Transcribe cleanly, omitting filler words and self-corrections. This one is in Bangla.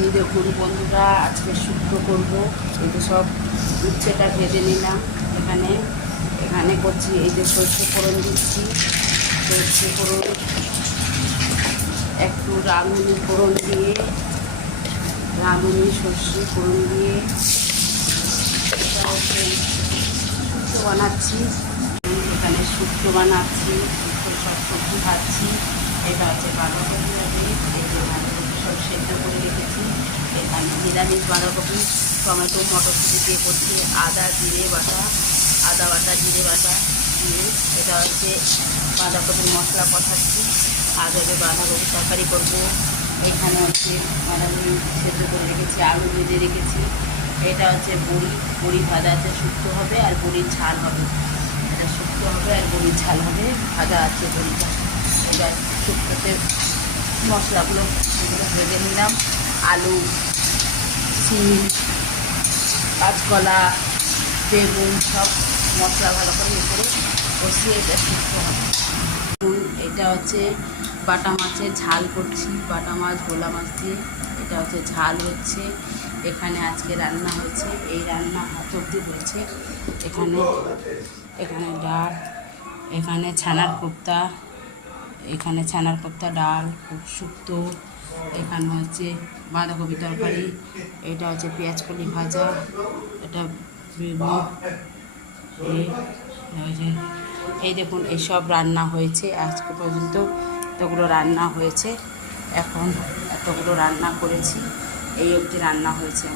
এই দেখুন বন্ধুরা, আজকে শুক্তো করব। এই যে সব উচ্ছেটা ভেজে নিলাম। এখানে এখানে করছি, এই যে সর্ষে ফোড়ন দিচ্ছি। সর্ষে ফোড়ন একটু রাঁধুনি ফোড়ন দিয়ে, রাঁধুনি সর্ষে ফোড়ন দিয়ে এটা হচ্ছে শুক্তো বানাচ্ছি। এখানে শুক্তো বানাচ্ছি, শুক্তো সব সবজি ভাজছি। এটা হচ্ছে বাঁধাকপি আছে, এই যে বাঁধাকপি সব সেদ্ধ করে রেখেছি। এখানে নিরামিষ বাঁধাকপি, টমেটো মটরশুঁটি দিয়ে করছি। আদা জিরে বাটা, আদা বাটা জিরে বাটা দিয়ে এটা হচ্ছে বাঁধাকপির মশলা কষাচ্ছি। আগে বাঁধাকপি তরকারি করবো। এখানে হচ্ছে বাঁধাকপি সেদ্ধ করে রেখেছি, আলু ভেজে রেখেছি। এটা হচ্ছে বড়ি, বড়ি ভাজা আছে, শুক্তো হবে আর বড়ির ঝাল হবে। এটা শুক্তো হবে আর বড়ির ঝাল হবে, ভাজা আছে বড়িটা। এবার শুক্তোতে মশলাগুলো এগুলো ভেজে নিলাম। আলু, শিম, কাঁচকলা, বেগুন সব মশলা ভালো করে ইয়ে করে কষিয়ে এটা শুক্তো হবে। এটা হচ্ছে বাটা মাছের ঝাল করছি, বাটা মাছ ভোলা মাছ দিয়ে। এটা হচ্ছে ঝাল হচ্ছে। এখানে আজকে রান্না হয়েছে, এই রান্না হাত অবধি হয়েছে। এখানে এখানে ডাল, এখানে ছানার কোপ্তা, এখানে ছানার কোপ্তা, ডাল, শুক্তো, এখানে হচ্ছে বাঁধাকপি তরকারি, এটা হচ্ছে পেঁয়াজকলি ভাজা, এটা বেগুন, এই দেখুন এইসব রান্না হয়েছে আজকে পর্যন্ত। এতগুলো রান্না হয়েছে, এখন এতগুলো রান্না করেছি, এই অবধি রান্না হয়েছে।